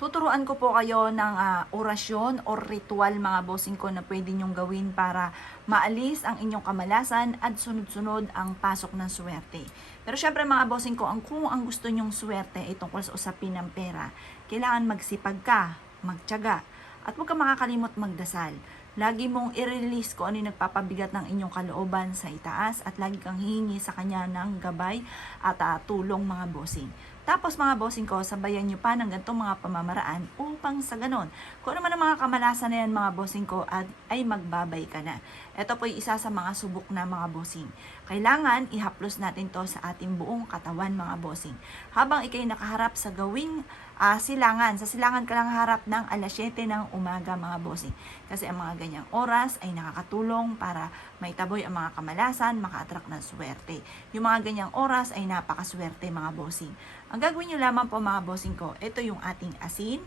Tuturuan ko po kayo ng orasyon or ritual mga bossing ko na pwede nyong gawin para maalis ang inyong kamalasan at sunod-sunod ang pasok ng swerte. Pero syempre mga bossing ko, kung ang gusto nyong swerte ay tungkol sa usapin ng pera, kailangan magsipag ka, magtiyaga, at huwag ka makakalimot magdasal. Lagi mong i-release kung ano yung nagpapabigat ng inyong kalooban sa itaas at lagi kang hihingi sa kanya ng gabay at tulong mga bossing. Tapos mga bossing ko, sabayan nyo pa ng ganitong mga pamamaraan upang sa ganon, kung ano man ang mga kamalasan na yan mga bossing ko ay magbabay ka na. Ito po yung isa sa mga subok na mga bossing. Kailangan ihaplos natin to sa ating buong katawan mga bossing. Habang ikay nakaharap sa gawing silangan, sa silangan ka lang harap ng alas 7 ng umaga mga bossing. Kasi ang mga ganyang oras ay nakakatulong para maitaboy ang mga kamalasan, maka-attract ng swerte. Yung mga ganyang oras ay napakaswerte mga bossing. Ang gagawin nyo lamang po mga bossing ko, ito yung ating asin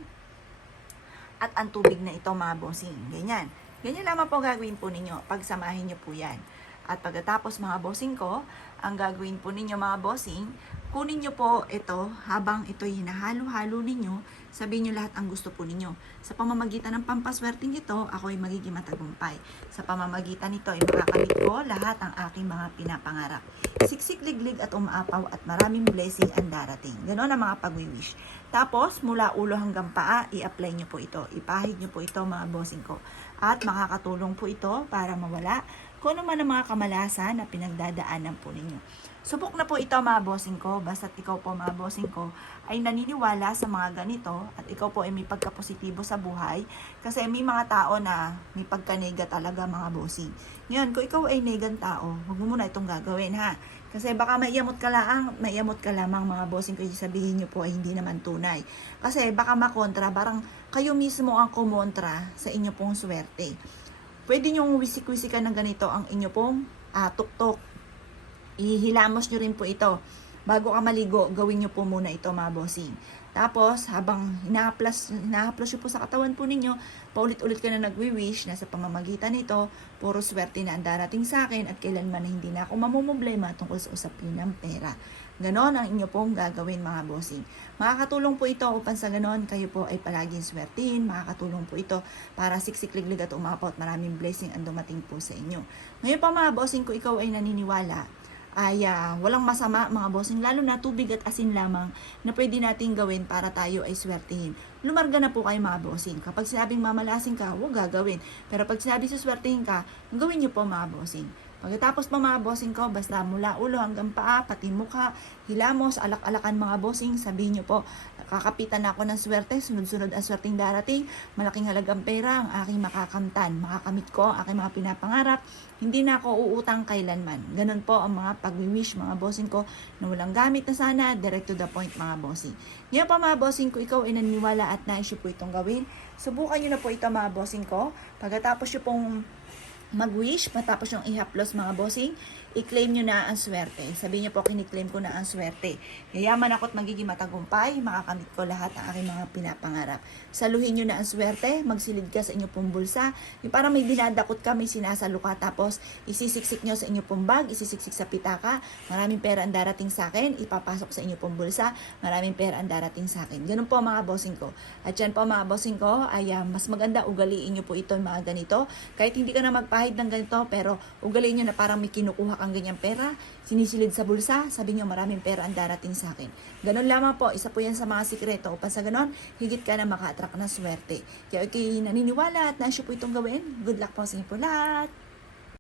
at ang tubig na ito mga bossing. Ganyan. Ganyan lamang po gagawin po ninyo. Pagsamahin nyo po yan. At pagkatapos mga bossing ko, ang gagawin po ninyo mga bossing, kunin nyo po ito habang ito'y hinahalo-halo ninyo, sabihin nyo lahat ang gusto po ninyo. Sa pamamagitan ng pampaswerteng ito, ako ay magiging matagumpay. Sa pamamagitan nito ay makakamit ko lahat ang aking mga pinapangarap. Siksik, liglig at umaapaw at maraming blessing ang darating. Ganon ang mga pag-wish. Tapos, mula ulo hanggang paa, i-apply nyo po ito. Ipahid nyo po ito mga bossing ko. At makakatulong po ito para mawala kung ano man ang mga kamalasan na pinagdadaanan po ninyo. Subok na po ito mga bossing ko, basta't ikaw po mga bossing ko ay naniniwala sa mga ganito at ikaw po ay may pagkapositibo sa buhay kasi may mga tao na may pagkanega talaga mga bossing. Ngayon, kung ikaw ay negang tao, huwag mo muna itong gagawin ha. Kasi baka maiamot ka lamang mga bossing ko, sabihin nyo po ay hindi naman tunay. Kasi baka makontra, parang kayo mismo ang kumontra sa inyo pong swerte. Pwede nyong wisik-wisikan ng ganito ang inyo pong tuktok. Ihilamos nyo rin po ito. Bago ka maligo, gawin nyo po muna ito mga bossing. Tapos, habang hinahaplos nyo po sa katawan po ninyo, paulit-ulit ka na nagwi-wish na sa pamamagitan nito, puro swerte na ang darating sa akin at kailanman na hindi na ako mamumblema tungkol sa usapin ng pera. Ganon ang inyo pong gagawin mga bossing. Makakatulong po ito upang sa ganon kayo po ay palaging swertihin. Makakatulong po ito para siksik-liglig at umapaw at maraming blessing ang dumating po sa inyo. Ngayon pa mga bossing, kung ikaw ay naniniwala, ay walang masama mga bossing, lalo na tubig at asin lamang na pwede nating gawin para tayo ay swertihin. Lumarga na po kayo mga bossing. Kapag sinabing mamalasin ka, huwag gagawin. Pero pag sinabi suswertihin ka, gawin nyo po mga bossing. Pagkatapos pa mga bossing ko, basta mula ulo hanggang paa, pati mukha, hilamos, alak-alakan mga bossing, sabihin nyo po, kakapitan na ako ng swerte, sunod-sunod ang swerteng darating, malaking halagang pera ang aking makakamtan, makakamit ko ang aking mga pinapangarap, hindi na ako uutang kailanman. Ganun po ang mga pag-wish mga bossing ko na walang gamit na sana, direct to the point mga bossing. Ngayon pa mga bossing ko, ikaw ay naniniwala at nais po itong gawin, subukan nyo na po ito mga bossing ko. Pagkatapos nyo pong mag-wish, matapos yung ihaplos mga bossing, i-claim nyo na ang swerte. Sabihin nyo po, kiniklaim ko na ang swerte. Yayaman ako at magiging matagumpay, makakamit ko lahat ang aking mga pinapangarap. Saluhin nyo na ang swerte, magsilid ka sa inyo pong bulsa. Yung parang may dinadakot ka, may sinasalo ka, tapos isisiksik nyo sa inyo pong bag, isisiksik sa pitaka, maraming pera ang darating sa akin, ipapasok sa inyo pong bulsa, maraming pera ang darating sa akin. Ganun po mga bossing ko. At yan po mga bossing ko, ay mas maganda ugaliin nyo po ito mga ganito. Kahit hindi ka na magpahid ng ganito, pero ugaliin nyo na parang may kinukuha ang ganyang pera, sinisilid sa bulsa, sabi nyo maraming pera ang darating sa akin. Ganon lamang po, isa po yan sa mga sikreto upang sa ganon, higit ka na maka-attract ng swerte. Kaya okay, naniniwala at nasyo po itong gawin. Good luck po sa inyo po lahat!